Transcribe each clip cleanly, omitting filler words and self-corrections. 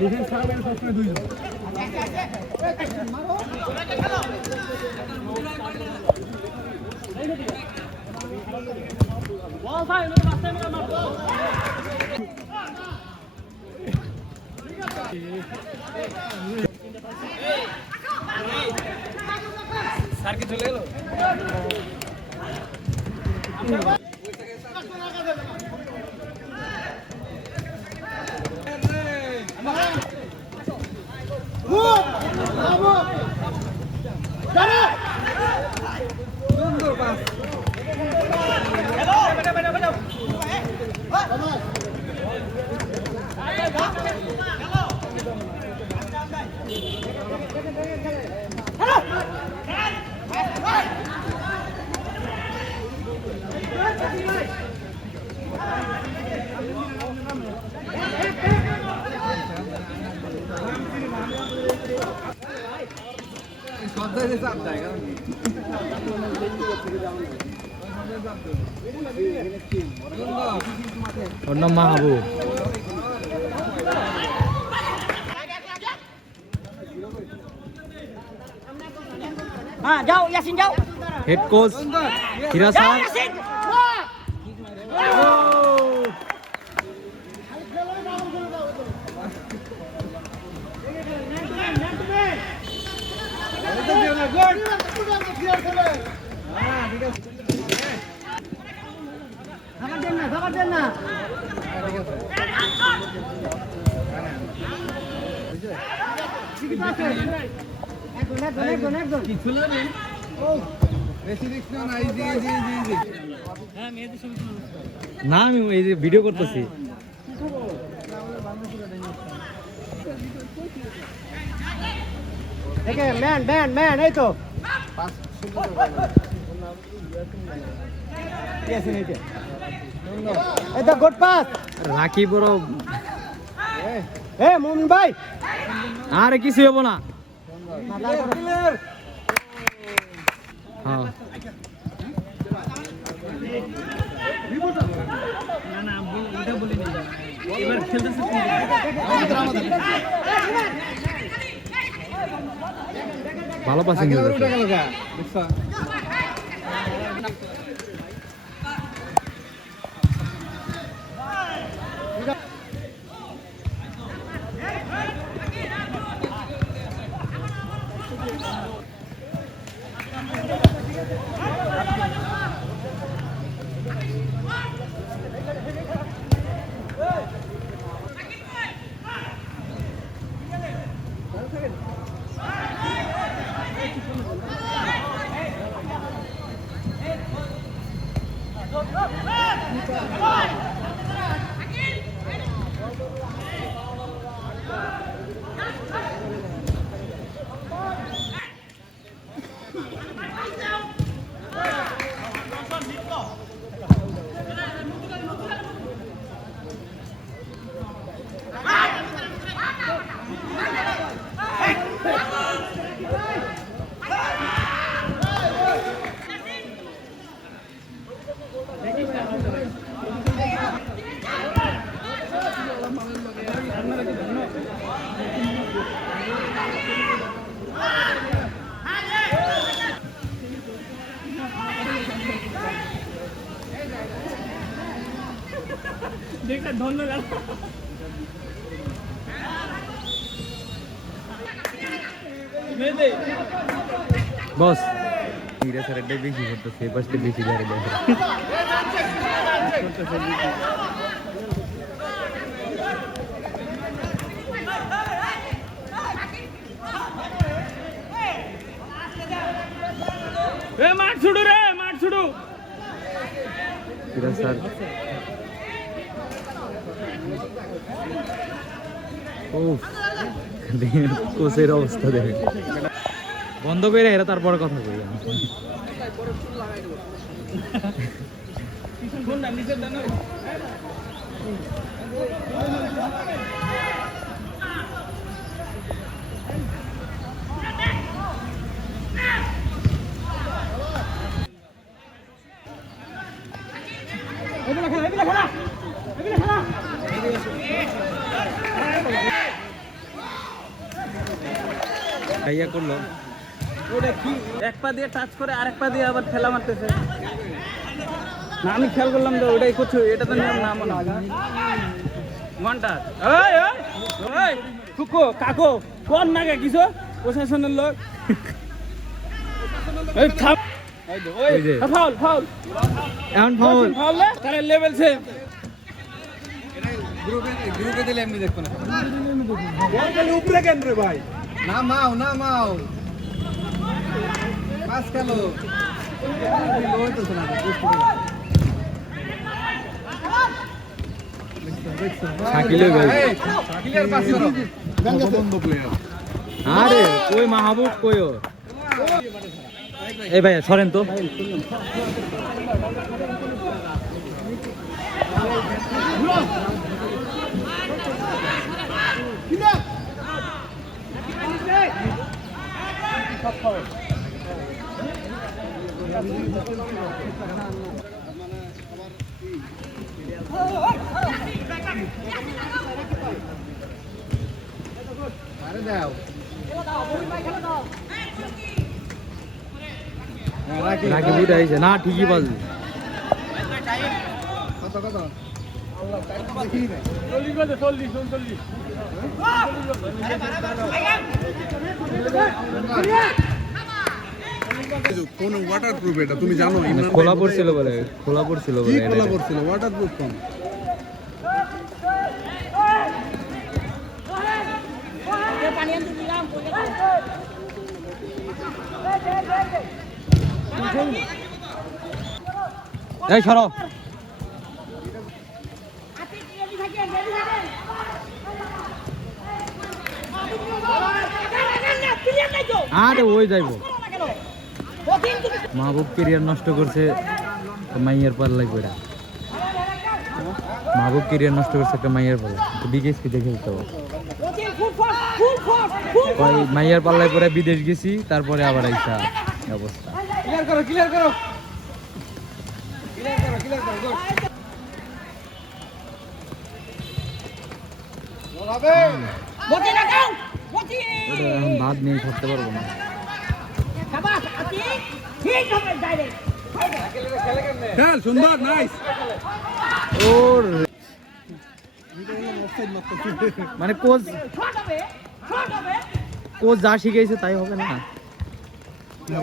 Defence খারাপ সবসময় দুইজন স্যার কি চলে গেল ওর নাম মাহবুব। हाँ जाओ यासीन जाओ। हेड कोच हीरा जाओ साहब। यासीन। না আমি এই যে ভিডিও করতেছি। ম্যান ম্যান ম্যান এই তো এই তো গুড পাস রাখি বড় এ মুমিন ভাই আরে কিছু হবো না। হ্যাঁ ভালো পাসিং বস हीरा सर एडे बेশি করতেছে পাশে বেশি ধরে দেখে ए मार छुड़ू रे मार छुड़ू हीरा सर ও কোসের অবস্থা দেখে বন্ধ করে এরা তারপরে কথা বলি এগুলা খেলা এগুলা খেলা এগুলা খেলা ভাইয়া করলো ওটা কি এক পা দিয়ে টাচ করে আরেক পা দিয়ে আবার ঠেলা মারতেছে না আমি খেয়াল করলাম তো ওটাই করছো এটা তো নিয়ম না মনে হয় ঘন্টা ওই ওই ওই কুকো কাকো কোন নাগে কিছু প্রশাসনের লোক এই থাম ওই ফাউল ফাউল এখন ফাউল ফাউল তাহলে লেভেল সেম গ্রুপে দিলে এমনি দেখবো না উপরে কেন রে ভাই না মাও পাস খেলো আরে কই মাহবুব কইও এই ভাইয়া সরেন তো আরে দাও রাখি বুঝে আইছে না ঠিকই বল কত কোন ওয়াটারপ্রুফ এটা তুমি জানো? খোলা পড়ছিল বলে খোলা পড়ছিল কি বলে খোলা পড়ছিল? ওয়াটারপ্রুফ কোন? এই সরো আরে ওই যাইবো মাহবুব কেরিয়ার নষ্ট করছে মাইয়ের পাল্লাই কইরা মাহবুব কেরিয়ার নষ্ট করছে একটা মাইয়ের পাল্লা তো বিকেএসপি দেখে দিতে হবে ওই মাইয়ার পাল্লায় পরে বিদেশ গেছি তারপরে আবার আইসা অবস্থা ক্লিয়ার করো এখন ভাত নিয়ে থাকতে পারবো না খেল সুন্দর, নাইস। ওর মানে কোচ যা শিখেছে তাই হবে না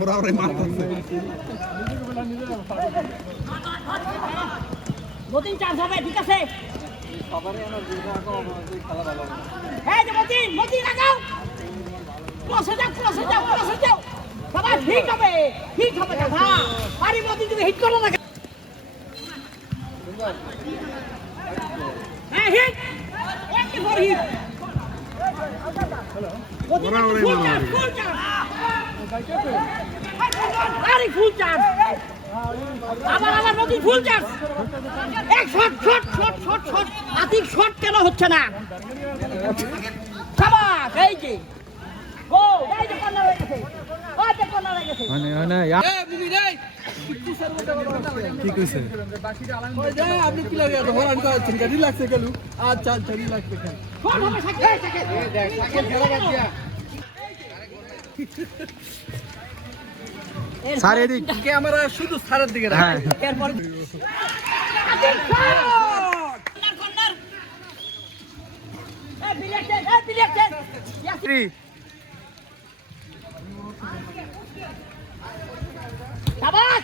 ওরা ওরাই মারতেছে। মতিন চান্স হবে, ঠিক আছে? এই যে মতিন লাগাও, ক্রসে যাও। বাবা ঠিক হবে দাদা। আরে মতিন তুমি হিট করো না। হ্যাঁ hit, okay for hit. Matin full charge. আরে ফুল চার্জ। আবার মতিন ফুল চার্জ। এক শট। আতিক শট কেন হচ্ছে না? শাবাশ, এই যে গো, এই যে কর্নার হয়ে গেছে। মানে কি কইছে? ওই যে আপনি কি লাগে তো হরান করছেন, গাড়ি লাগছে গেল। আচ্ছা গাড়ি লাগছে কেন? শট হবে সাকিব। এই দেখ সাকিব খেলা বাদ দিয়া। স্যার এদিক ক্যামেরা শুধু স্যারের দিকে রাখ। হ্যাঁ এরপর আতিক শট। কর্নার। এই বিলেকশন। ইয়াসিন। শাবাশ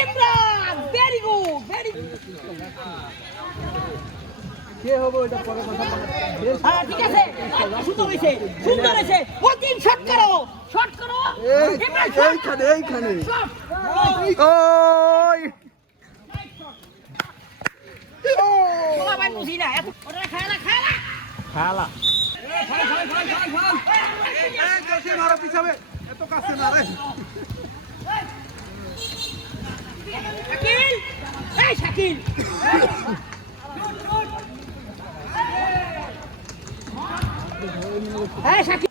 ইমরান, ভেরি গুড। কে হবে এটা পরে কথা বলবো। হ্যাঁ ঠিক আছে, সুন্দর হয়েছে। মতিন শট করো। ইমরান শট। এইখানে শট। ওই বলা ভাই বুঝি না, এত ওটা খেলা। খালা এই জোশে মারো পিছাবে, এত কাছে না রে। শাকিল। এই শাকিল।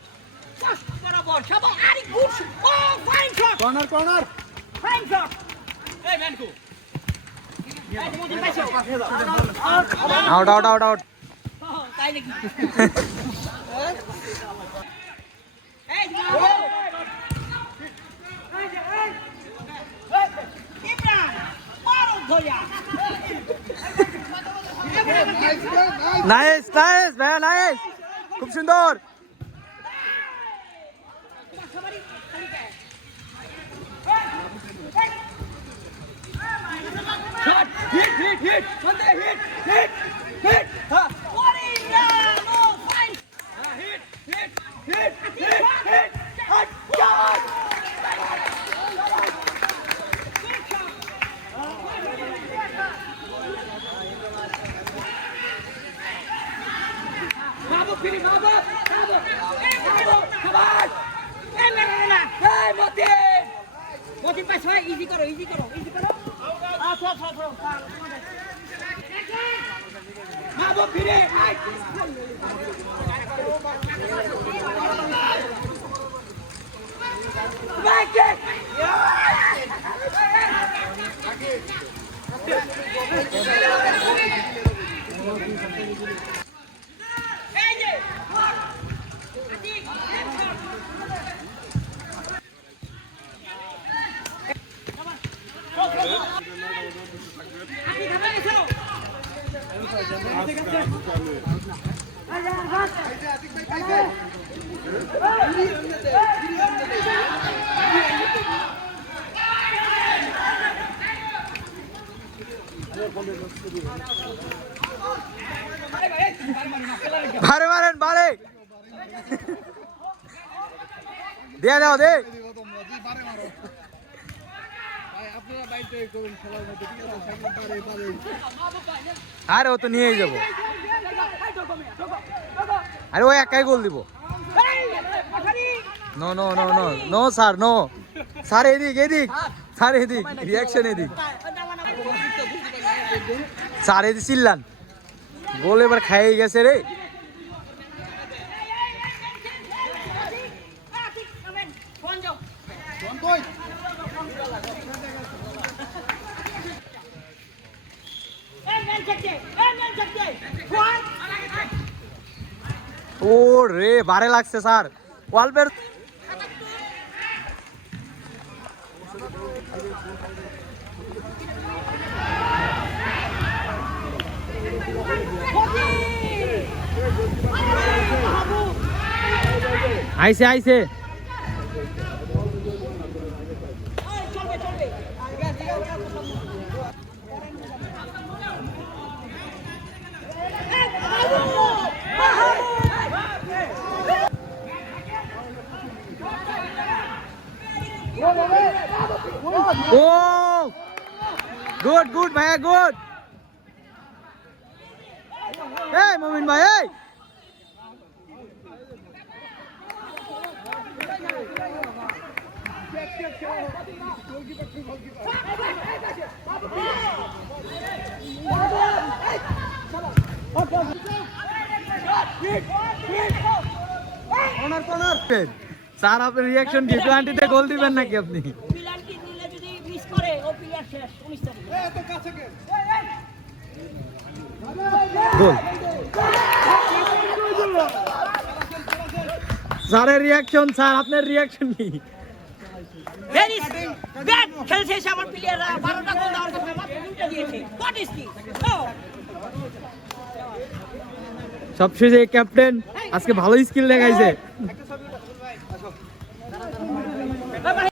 বরাবর শাবাশ, আরে গুড। ও fine shot. Corner fine shot. এই ম্যানকো মতিন পাইছো আউট আউট আউট আউট তাই নাকি এই ইমরান মারো ধরিয়া নাইস নাইস ভাইয়া নাইস খুব সুন্দর হিট হিট হিট বন্ধে হিট হিট হিট হ্যাঁ ওরে ইমরান ও fine hit hit hit hit hit আচ্ছা বাবু ফিরি বাবু বাবু বাবু খাবার এই না এই মতিন মতিন পাইছো ইজি করো আচ্ছা বাবু ফিরে আই ব্যাকে এই যে ভারে মারেন ভারে দিয়ে দাও দে আপনারা বাইরে করুন খেলার মধ্যে ঠিক আছে সামনে পারে আরে ও তো নিয়েই যাবো আরে ও একাই গোল দিব no no no no no sir no sir এদিক স্যার এদিক রিয়াকশন এদিক স্যার এদিক চিল্লান গোল এবার খাইয়ে গেছে রে ও রে বারে লাগছে স্যার ওয়ালপের আইছে আইছে ও গুড গুড ভাইয়া গুড এই মুমিন ভাই এই স্যার আপনার রিয়াকশন কি প্লান্টিতে গোল দিবেন নাকি আপনি পিলারটি দিলে যদি মিস করে ও পিলার শেষ 19 তারিখে এত কাছে কে গোল স্যারের রিয়াকশন স্যার আপনার রিয়াকশন কি ভেরি ব্যাড খেলছে এসে আমার প্লেয়াররা 12টা গোল দেওয়ার কথা মাত্র 2টা দিয়েছে হোয়াট ইজ দিস নো সবশেষে ক্যাপ্টেন আজকে ভালো স্কিল দেখাইছে